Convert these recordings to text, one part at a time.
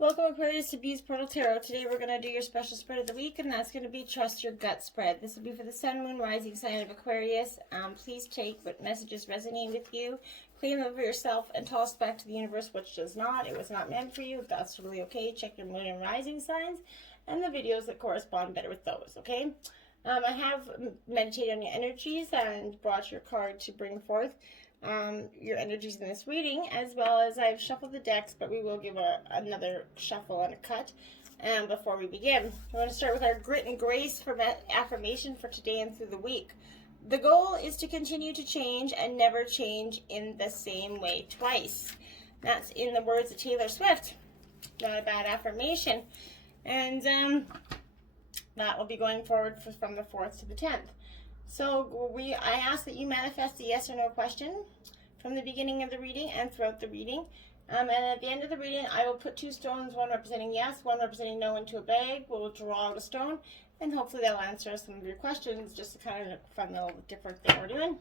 Welcome Aquarius to Bees Portal Tarot. Today we're going to do your special spread of the week, and that's going to be Trust Your Gut spread. This will be for the Sun, Moon, Rising sign of Aquarius. Please take what messages resonate with you, claim them for yourself, and toss back to the universe which does not. It was not meant for you. That's totally okay. Check your Moon and Rising signs and the videos that correspond better with those, okay? I have meditated on your energies and brought your card to bring forth your energies in this reading, as well as I've shuffled the decks, but we will give another shuffle and a cut before we begin. We're going to start with our grit and grace for affirmation for today and through the week. The goal is to continue to change and never change in the same way twice. That's in the words of Taylor Swift. Not a bad affirmation. And that will be going forward from the 4th to the 10th. So I ask that you manifest a yes or no question from the beginning of the reading and throughout the reading. And at the end of the reading, I will put 2 stones, one representing yes, one representing no, into a bag. We'll draw out a stone, and hopefully that'll answer some of your questions, just to kind of fun little different thing we're doing.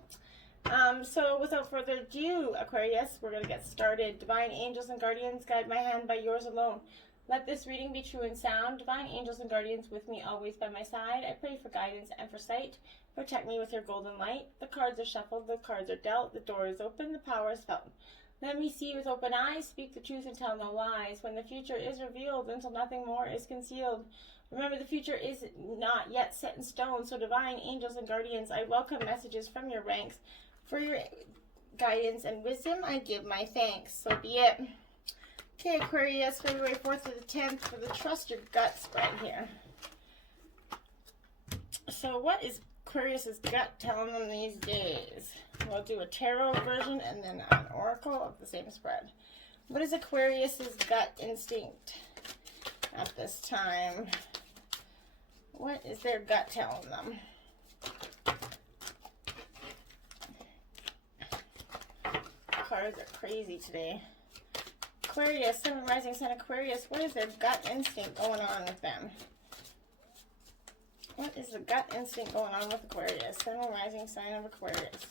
So without further ado, Aquarius, we're going to get started. Divine angels and guardians, guide my hand by yours alone. Let this reading be true and sound. Divine angels and guardians with me always by my side. I pray for guidance and for sight. Protect me with your golden light. The cards are shuffled, the cards are dealt, the door is open, the power is felt. Let me see with open eyes, speak the truth and tell no lies. When the future is revealed, until nothing more is concealed. Remember, the future is not yet set in stone, so divine angels and guardians, I welcome messages from your ranks. For your guidance and wisdom, I give my thanks. So be it. Okay, Aquarius, February 4th to the 10th for the Trust Your Gut spread here. So what is Aquarius's gut telling them these days? We'll do a tarot version and then an oracle of the same spread. What is Aquarius's gut instinct at this time? What is their gut telling them? Cards are crazy today. Aquarius, Sun, Rising Sun, Aquarius, what is their gut instinct going on with them? What is the gut instinct going on with Aquarius? Sun, Rising sign of Aquarius.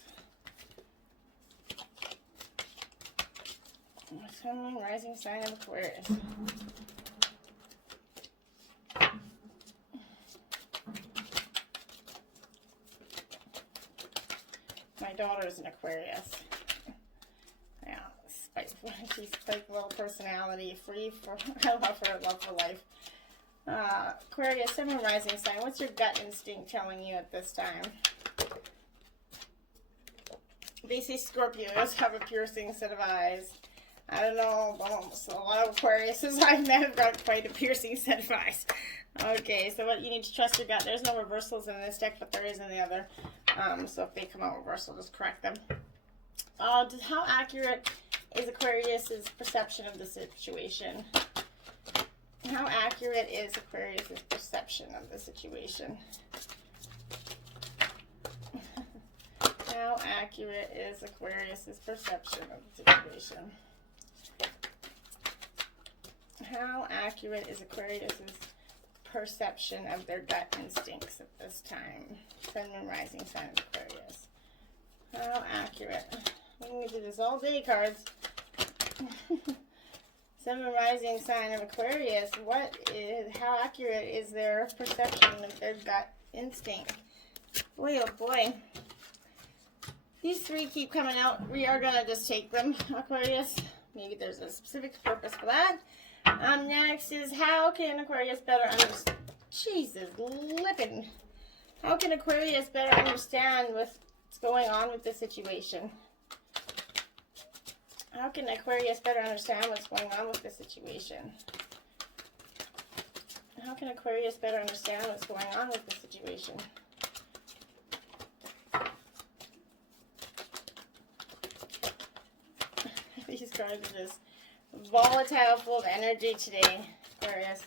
Sun, Rising sign of Aquarius. My daughter is an Aquarius. Yeah, she's spiteful little personality, free for, I love her, love for life. Aquarius, Sun, Rising sign. What's your gut instinct telling you at this time? They say Scorpios have a piercing set of eyes. I don't know, almost a lot of Aquariuses I've met have got quite a piercing set of eyes. Okay, so what you need to trust your gut. There's no reversals in this deck, but there is in the other. So if they come out reversal, just correct them. How accurate is Aquarius's perception of the situation? How accurate is Aquarius's perception of the situation? How accurate is Aquarius's perception of the situation? How accurate is Aquarius's perception of their gut instincts at this time? Sun and Rising sign of Aquarius. How accurate? We can do this all day, cards. Sun and Rising sign of Aquarius. How accurate is their perception of their gut instinct? Boy, oh boy. These 3 keep coming out. We are going to just take them, Aquarius. Maybe there's a specific purpose for that. Next is, how can Aquarius better understand? Jesus, lippin'. How can Aquarius better understand what's going on with the situation? How can Aquarius better understand what's going on with the situation? How can Aquarius better understand what's going on with the situation? These cards are just volatile, full of energy today, Aquarius.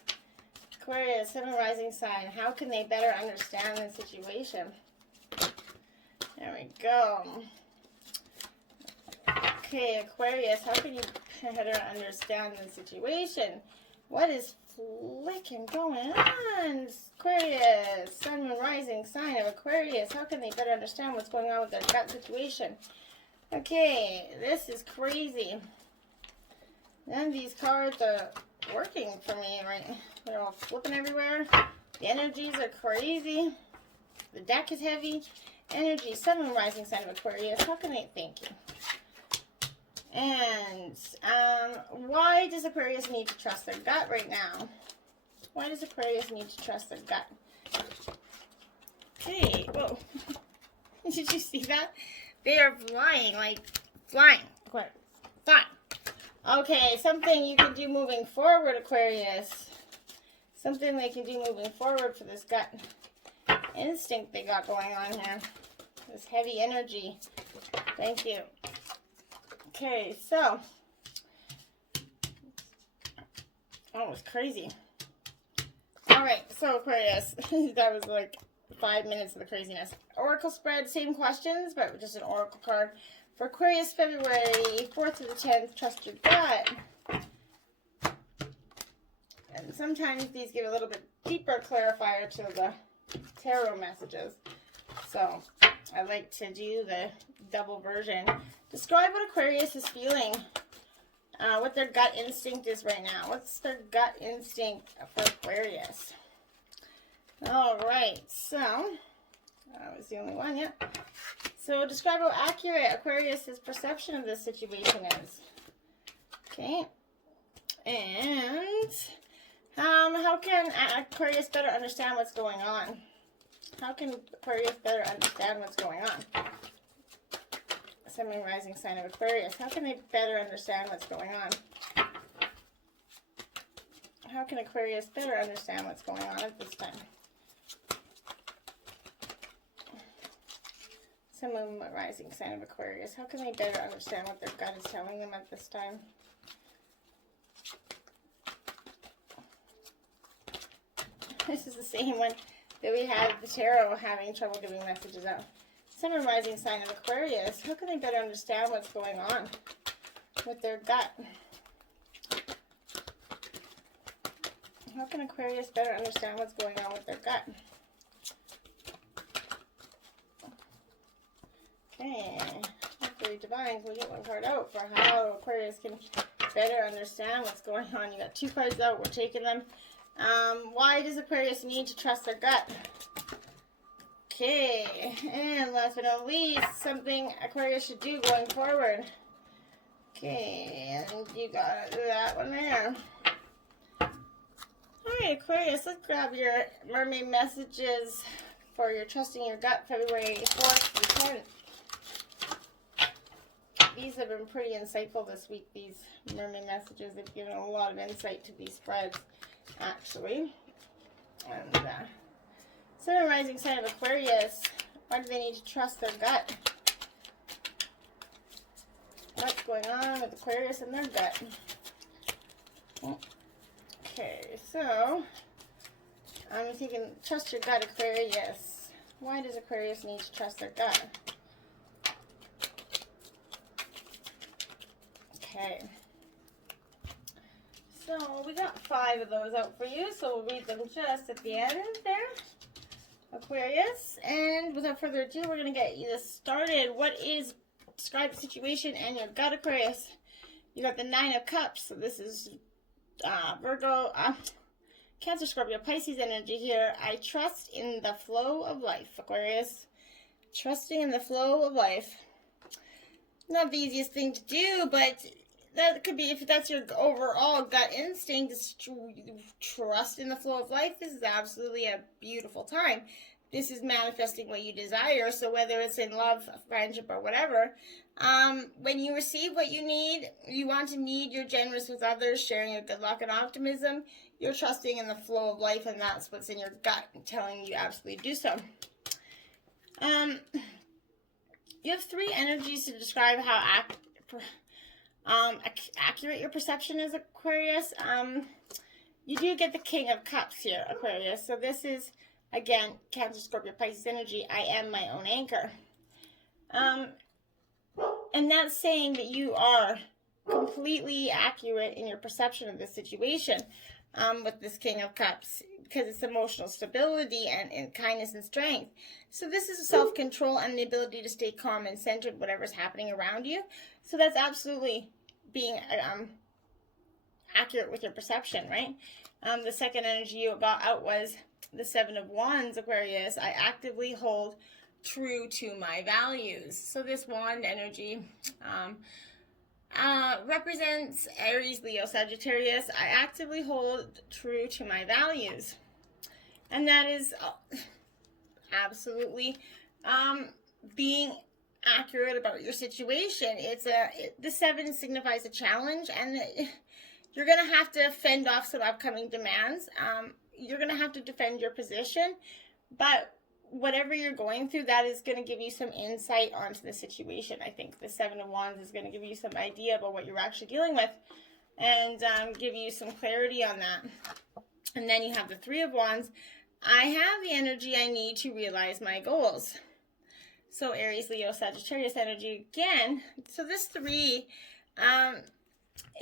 Aquarius, Sun and Rising sign. How can they better understand the situation? There we go. Okay, Aquarius, how can you better understand the situation? What is flicking going on? Aquarius, Sun and Rising sign of Aquarius. How can they better understand what's going on with their gut situation? Okay, this is crazy. Then these cards are working for me right now. They're all flipping everywhere. The energies are crazy. The deck is heavy. Energy, Sun, Moon, Rising sign of Aquarius. How can they thank you? And why does Aquarius need to trust their gut right now? Why does Aquarius need to trust their gut? Okay, whoa. Did you see that? They are flying, like flying. Aquarius, flying. Okay, something you can do moving forward, Aquarius. Something they can do moving forward for this gut instinct they got going on here. This heavy energy. Thank you. Okay, so. Oh, it's crazy. Alright, so Aquarius. That was like 5 minutes of the craziness. Oracle spread, same questions, but just an oracle card. For Aquarius, February 4th to the 10th, trust your gut. And sometimes these give a little bit deeper clarifier to the tarot messages. So I like to do the double version. Describe what Aquarius is feeling. What their gut instinct is right now. What's their gut instinct for Aquarius? Alright, so that was the only one, yeah. So describe how accurate Aquarius's perception of this situation is. Okay. And how can Aquarius better understand what's going on? How can Aquarius better understand what's going on? Sun, Moon, Rising sign of Aquarius. How can they better understand what's going on? How can Aquarius better understand what's going on at this time? Sun, Moon, Rising sign of Aquarius. How can they better understand what their gut is telling them at this time? This is the same one that we had the tarot having trouble giving messages out. Sun, Moon, Rising sign of Aquarius. How can they better understand what's going on with their gut? How can Aquarius better understand what's going on with their gut? Okay, hopefully Divines will get one card out for how Aquarius can better understand what's going on. You got 2 cards out, we're taking them. Why does Aquarius need to trust their gut? Okay, and last but not least, something Aquarius should do going forward. Okay, and you got that one there. Alright, Aquarius, let's grab your mermaid messages for your trusting your gut, February 4th to the 10th. These have been pretty insightful this week, these mermaid messages. They've given a lot of insight to these spreads, actually. And, Sun and Rising sign of Aquarius. Why do they need to trust their gut? What's going on with Aquarius and their gut? Okay, so I'm thinking trust your gut, Aquarius. Why does Aquarius need to trust their gut? Okay. So we got 5 of those out for you, so we'll read them just at the end there. Aquarius, and without further ado, we're going to get you this started. What is, describe the situation and your gut, Aquarius. You got the 9 of Cups, so this is Virgo, Cancer, Scorpio, Pisces energy here. I trust in the flow of life, Aquarius. Trusting in the flow of life. Not the easiest thing to do, but that could be, if that's your overall gut instinct, is to trust in the flow of life. This is absolutely a beautiful time. This is manifesting what you desire. So whether it's in love, friendship, or whatever, when you receive what you need, you want to need, you're generous with others, sharing your good luck and optimism. You're trusting in the flow of life, and that's what's in your gut telling you absolutely do so. You have 3 energies to describe how accurate your perception is, Aquarius. You do get the King of Cups here, Aquarius. So this is, again, Cancer, Scorpio, Pisces energy. I am my own anchor. And that's saying that you are completely accurate in your perception of this situation with this King of Cups, because it's emotional stability and kindness and strength. So this is self-control and the ability to stay calm and centered whatever's happening around you. So that's absolutely being accurate with your perception, right? The second energy you got out was the Seven of Wands, Aquarius. I actively hold true to my values. So this wand energy represents Aries, Leo, Sagittarius. I actively hold true to my values. And that is absolutely being accurate about your situation. The 7 signifies a challenge, and you're going to have to fend off some upcoming demands. You're going to have to defend your position, but whatever you're going through, that is going to give you some insight onto the situation. I think the 7 of Wands is going to give you some idea about what you're actually dealing with, and give you some clarity on that. And then you have the 3 of Wands. I have the energy I need to realize my goals. So Aries, Leo, Sagittarius energy again. So this 3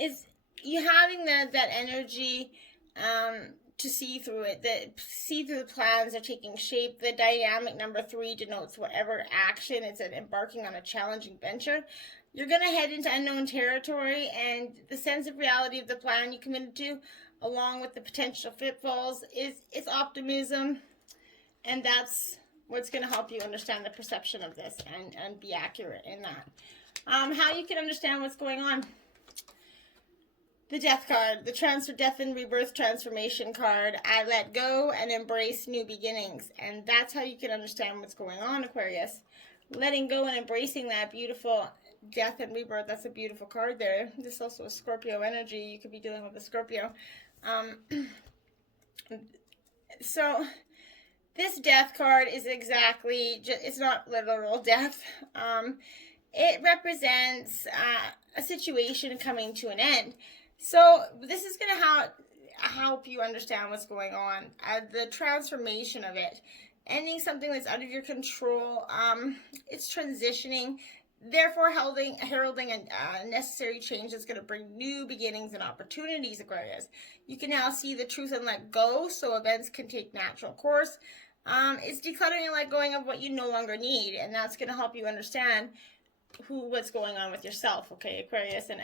is you having that energy to see through it, see through the plans are taking shape. The dynamic number 3 denotes whatever action. It's an embarking on a challenging venture. You're going to head into unknown territory, and the sense of reality of the plan you committed to, along with the potential pitfalls, is optimism, and that's what's going to help you understand the perception of this and be accurate in that. How you can understand what's going on. The Death card, the death and rebirth transformation card. I let go and embrace new beginnings. And that's how you can understand what's going on, Aquarius. Letting go and embracing that beautiful death and rebirth. That's a beautiful card there. This is also a Scorpio energy. You could be dealing with a Scorpio. So this death card is exactly, it's not literal death. It represents a situation coming to an end. So this is going to help you understand what's going on. The transformation of it. Ending something that's out of your control. It's transitioning. Therefore, heralding a necessary change that's going to bring new beginnings and opportunities, Aquarius. You can now see the truth and let go, so events can take natural course. It's decluttering and let going of what you no longer need, and that's going to help you understand what's going on with yourself, okay, Aquarius, and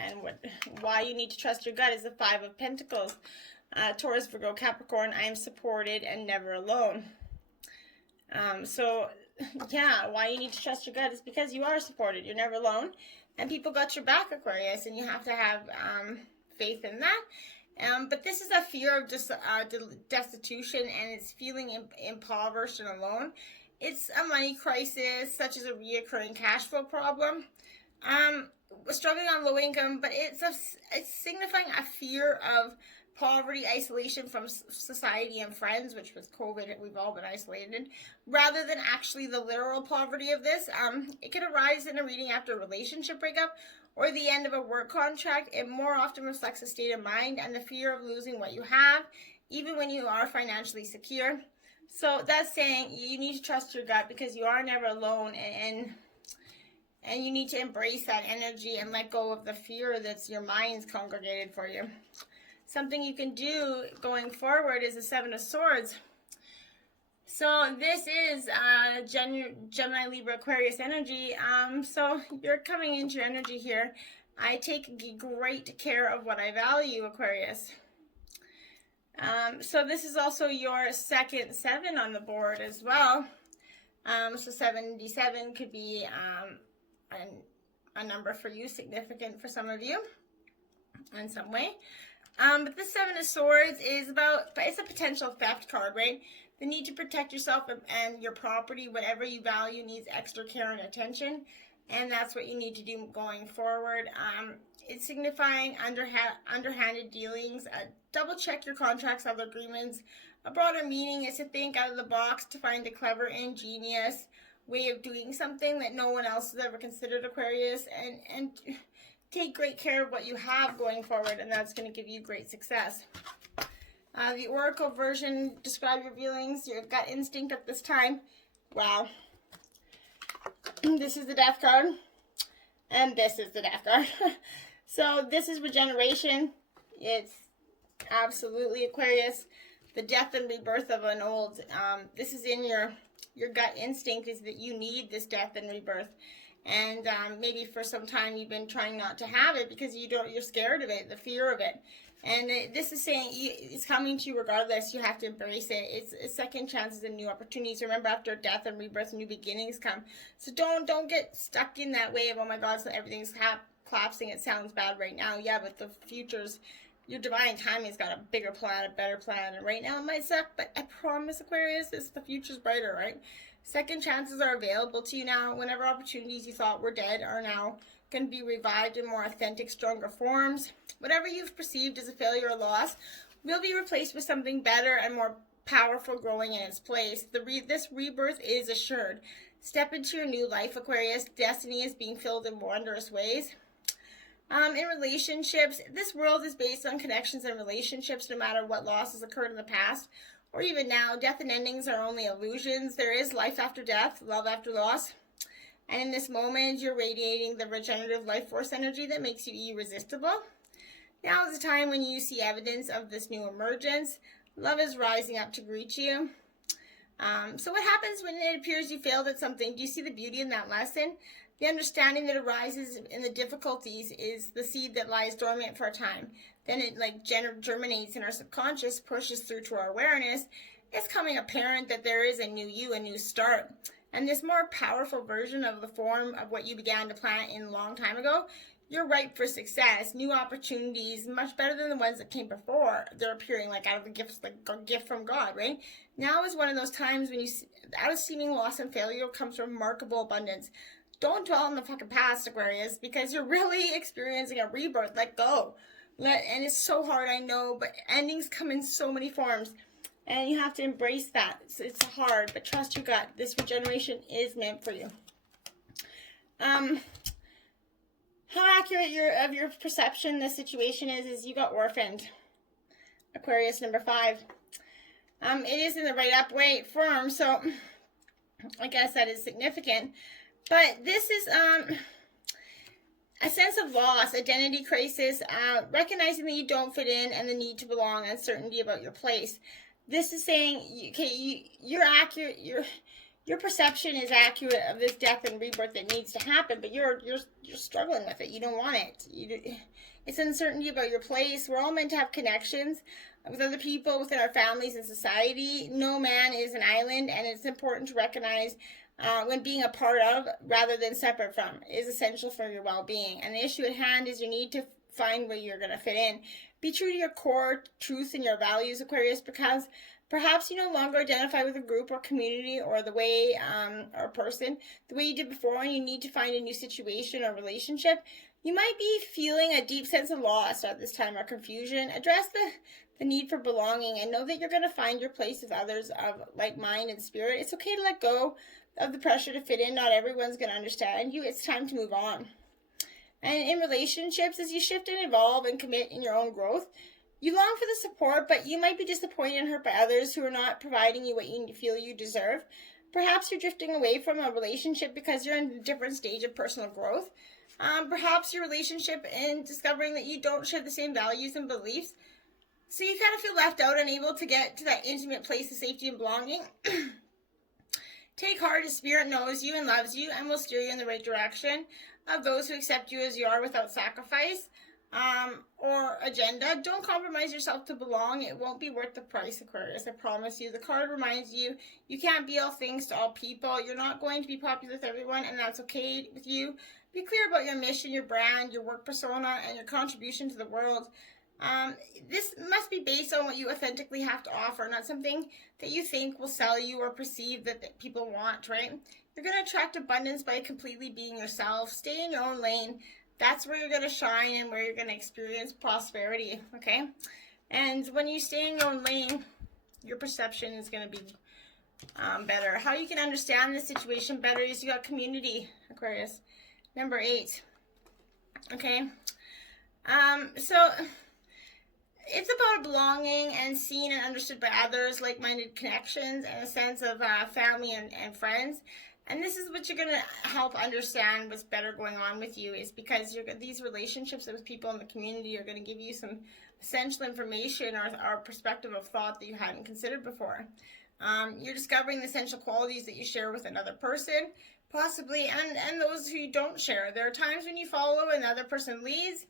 why you need to trust your gut is the 5 of Pentacles. Taurus, Virgo, Capricorn, I am supported and never alone. So, yeah, why you need to trust your gut is because you are supported. You're never alone, and people got your back, Aquarius, and you have to have faith in that. But this is a fear of destitution, and it's feeling impoverished and alone. It's a money crisis, such as a reoccurring cash flow problem. Struggling on low income, but it's signifying a fear of poverty, isolation from society and friends, which with COVID, we've all been isolated, rather than actually the literal poverty of this. It could arise in a reading after a relationship breakup or the end of a work contract. It more often reflects a state of mind and the fear of losing what you have, even when you are financially secure. So that's saying you need to trust your gut because you are never alone, and you need to embrace that energy and let go of the fear that's your mind's congregated for you. Something you can do going forward is the 7 of Swords. So this is Gemini, Libra, Aquarius energy. So you're coming into your energy here. I take great care of what I value, Aquarius. So this is also your second 7 on the board as well. So 77 could be a number for you, significant for some of you in some way. But this 7 of Swords is it's a potential theft card, right? The need to protect yourself and your property, whatever you value, needs extra care and attention. And that's what you need to do going forward. It's signifying underhanded dealings. Double check your contracts, other agreements. A broader meaning is to think out of the box to find a clever, ingenious way of doing something that no one else has ever considered, Aquarius. And take great care of what you have going forward, and that's going to give you great success. The Oracle version, describe your feelings, your gut instinct at this time. Wow. This is the Death card, and this is the Death card. So this is regeneration. It's absolutely, Aquarius, the death and rebirth of an old. This is in your gut instinct, is that you need this death and rebirth. And maybe for some time you've been trying not to have it because you're scared of it, the fear of it. And this is saying it's coming to you regardless. You have to embrace it. It's second chances and new opportunities. Remember, after death and rebirth, new beginnings come. So don't get stuck in that way of, oh my God, so everything's collapsing. It sounds bad right now. Yeah, but the future's, your divine timing's got a bigger plan, a better plan. And right now it might suck, but I promise, Aquarius, the future's brighter, right? Second chances are available to you now. Whenever opportunities you thought were dead are now going to be revived in more authentic, stronger forms. Whatever you've perceived as a failure or loss will be replaced with something better and more powerful growing in its place. This rebirth is assured. Step into your new life, Aquarius. Destiny is being filled in wondrous ways. In relationships, this world is based on connections and relationships, no matter what losses occurred in the past or even now. Death and endings are only illusions. There is life after death, love after loss. And in this moment, you're radiating the regenerative life force energy that makes you irresistible. Now is the time when you see evidence of this new emergence. Love is rising up to greet you. So what happens when it appears you failed at something? Do you see the beauty in that lesson? The understanding that arises in the difficulties is the seed that lies dormant for a time. Then it germinates in our subconscious, pushes through to our awareness. It's becoming apparent that there is a new you, a new start. And this more powerful version of the form of what you began to plant in a long time ago, you're ripe for success. New opportunities, much better than the ones that came before. They're appearing like out of the gifts, like a gift from God, right? Now is one of those times when out of seeming loss and failure comes remarkable abundance. Don't dwell on the fucking past, Aquarius, because you're really experiencing a rebirth. Let go. And it's so hard, I know, but endings come in so many forms. And you have to embrace that. It's hard, but trust your gut. This regeneration is meant for you. How accurate your perception the situation is you got orphaned. Aquarius number 5. It is in the right upright form, so I guess that is significant. But this is a sense of loss, identity crisis, recognizing that you don't fit in and the need to belong, uncertainty about your place. This is saying, okay, you're accurate. Your perception is accurate of this death and rebirth that needs to happen, but you're struggling with it. You don't want it. It's uncertainty about your place. We're all meant to have connections with other people within our families and society. No man is an island, and it's important to recognize when being a part of rather than separate from is essential for your well-being. And the issue at hand is your need to find where you're going to fit in. Be true to your core truth and your values, Aquarius, because perhaps you no longer identify with a group or community or the way or person the way you did before, and you need to find a new situation or relationship. You might be feeling a deep sense of loss at this time or confusion. Address the need for belonging and know that you're going to find your place with others of like mind and spirit. It's okay to let go of the pressure to fit in. Not everyone's going to understand you. It's time to move on. And in relationships, as you shift and evolve and commit in your own growth, you long for the support, but you might be disappointed and hurt by others who are not providing you what you feel you deserve. Perhaps you're drifting away from a relationship because you're in a different stage of personal growth. Perhaps your relationship in discovering that you don't share the same values and beliefs. So you kind of feel left out, unable to get to that intimate place of safety and belonging. Take heart, His Spirit knows you and loves you and will steer you in the right direction. Of those who accept you as you are without sacrifice or agenda. Don't compromise yourself to belong. It won't be worth the price, Aquarius. I promise you. The card reminds you you can't be all things to all people. You're not going to be popular with everyone, and that's okay with you. Be clear about your mission, your brand, your work persona, and your contribution to the world. This must be based on what you authentically have to offer, not something that you think will sell you or perceive that people want, right? You're going to attract abundance by completely being yourself. Stay in your own lane. That's where you're going to shine and where you're going to experience prosperity, okay? And when you stay in your own lane, your perception is going to be better. How you can understand this situation better is you got community, Aquarius. Number 8, okay? So it's about belonging and seen and understood by others, like-minded connections, and a sense of family and friends. And this is what you're going to help understand what's better going on with you, is because these relationships with people in the community are going to give you some essential information or perspective of thought that you hadn't considered before. You're discovering the essential qualities that you share with another person, possibly, and those who you don't share. There are times when you follow and the other person leads,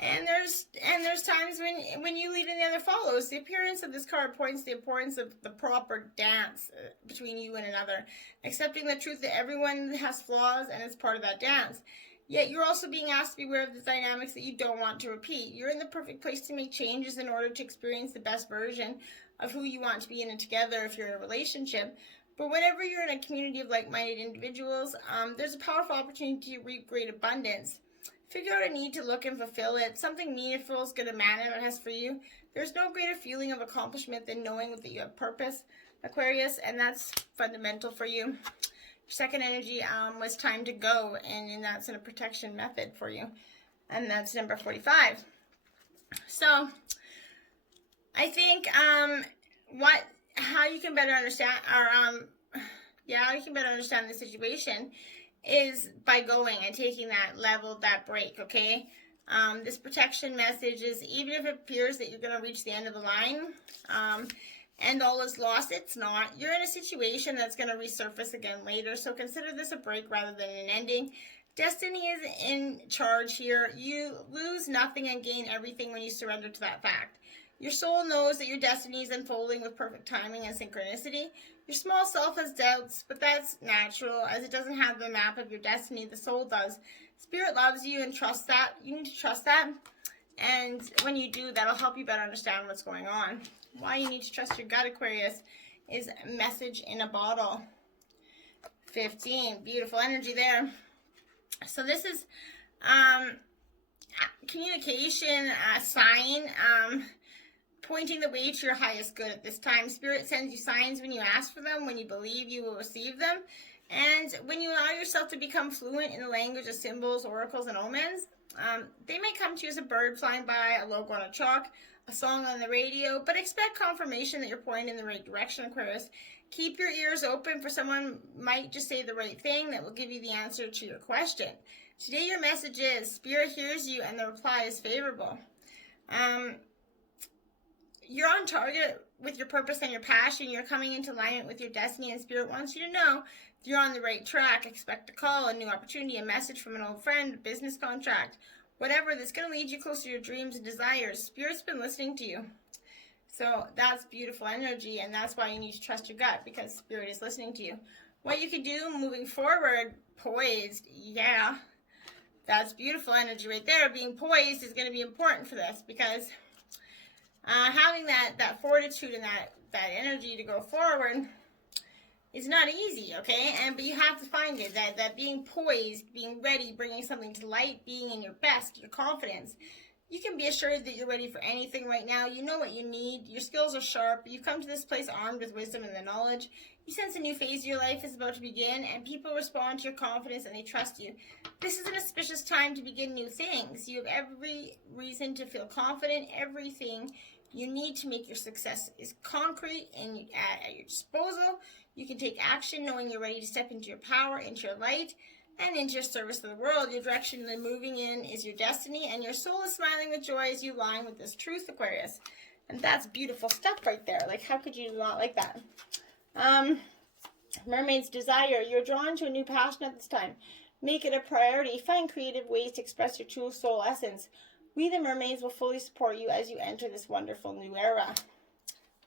And there's times when you lead and the other follows. The appearance of this card points to the importance of the proper dance between you and another, accepting the truth that everyone has flaws and it's part of that dance. Yet you're also being asked to be aware of the dynamics that you don't want to repeat. You're in the perfect place to make changes in order to experience the best version of who you want to be in it together if you're in a relationship. But whenever you're in a community of like-minded individuals, there's a powerful opportunity to reap great abundance. Figure out a need to look and fulfill it. Something meaningful is going to manifest for you. There's no greater feeling of accomplishment than knowing that you have purpose, Aquarius, and that's fundamental for you. Your second energy was time to go, and that's in a protection method for you. And that's number 45. So, I think how you can better understand, how you can better understand the situation is by going and taking that level, that break, okay? This protection message is, even if it appears that you're going to reach the end of the line and all is lost, it's not. You're in a situation that's going to resurface again later, so consider this a break rather than an ending. Destiny is in charge here. You lose nothing and gain everything when you surrender to that fact. Your soul knows that your destiny is unfolding with perfect timing and synchronicity. Your small self has doubts, but that's natural, as it doesn't have the map of your destiny. The soul does. Spirit loves you and trusts that. You need to trust that. And when you do, that'll help you better understand what's going on. Why you need to trust your gut, Aquarius, is a message in a bottle. 15. Beautiful energy there. So this is communication sign. Pointing the way to your highest good at this time. Spirit sends you signs when you ask for them, when you believe you will receive them, and when you allow yourself to become fluent in the language of symbols, oracles, and omens. They may come to you as a bird flying by, a logo on a chalk, a song on the radio, but expect confirmation that you're pointing in the right direction, Aquarius. Keep your ears open, for someone might just say the right thing that will give you the answer to your question. Today your message is, Spirit hears you and the reply is favorable. You're on target with your purpose and your passion. You're coming into alignment with your destiny, and Spirit wants you to know you're on the right track. Expect a call, a new opportunity, a message from an old friend, a business contract, whatever that's going to lead you closer to your dreams and desires. Spirit's been listening to you. So that's beautiful energy, and that's why you need to trust your gut, because Spirit is listening to you. What you can do moving forward, poised, yeah, that's beautiful energy right there. Being poised is going to be important for this, because having that fortitude and that energy to go forward is not easy, okay? But you have to find it, that being poised, being ready, bringing something to light, being in your best, your confidence. You can be assured that you're ready for anything right now. You know what you need. Your skills are sharp. You've come to this place armed with wisdom and the knowledge. You sense a new phase of your life is about to begin, and people respond to your confidence and they trust you. This is an auspicious time to begin new things. You have every reason to feel confident. Everything you need to make your success is concrete and at your disposal. You can take action knowing you're ready to step into your power, into your light, and into your service to the world. Your direction you're moving in is your destiny, and your soul is smiling with joy as you align with this truth, Aquarius. And that's beautiful stuff right there. Like, how could you not like that? Mermaid's desire. You're drawn to a new passion at this time. Make it a priority. Find creative ways to express your true soul essence. We, the mermaids, will fully support you as you enter this wonderful new era.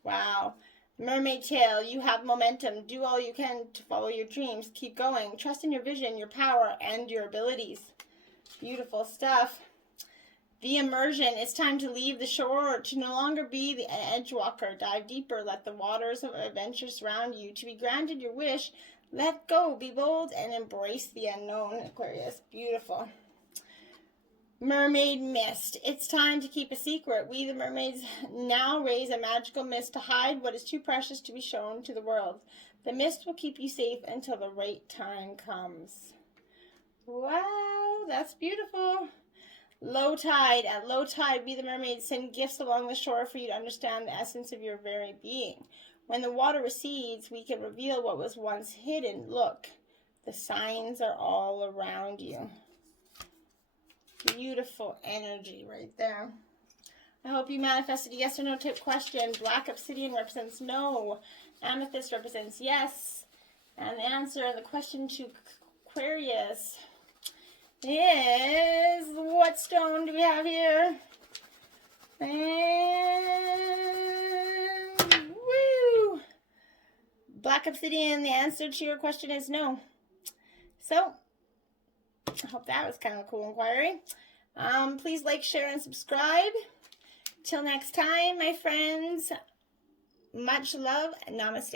Wow. Mermaid tale. You have momentum. Do all you can to follow your dreams. Keep going. Trust in your vision, your power, and your abilities. Beautiful stuff. The immersion. It's time to leave the shore, to no longer be the edge walker. Dive deeper. Let the waters of adventure surround you. To be granted your wish, let go. Be bold and embrace the unknown, Aquarius. Beautiful. Mermaid mist. It's time to keep a secret. We, the mermaids, now raise a magical mist to hide what is too precious to be shown to the world. The mist will keep you safe until the right time comes. Wow, that's beautiful. Low tide. At low tide, we, the mermaids, send gifts along the shore for you to understand the essence of your very being. When the water recedes, we can reveal what was once hidden. Look, the signs are all around you. Beautiful energy right there. I hope you manifested a yes or no type question. Black obsidian represents no. Amethyst represents yes. And the answer and the question to Aquarius is, what stone do we have here? And, woo! Black obsidian. The answer to your question is no. So, I hope that was kind of a cool inquiry. Please like, share, and subscribe. Till next time, my friends, much love and namaste.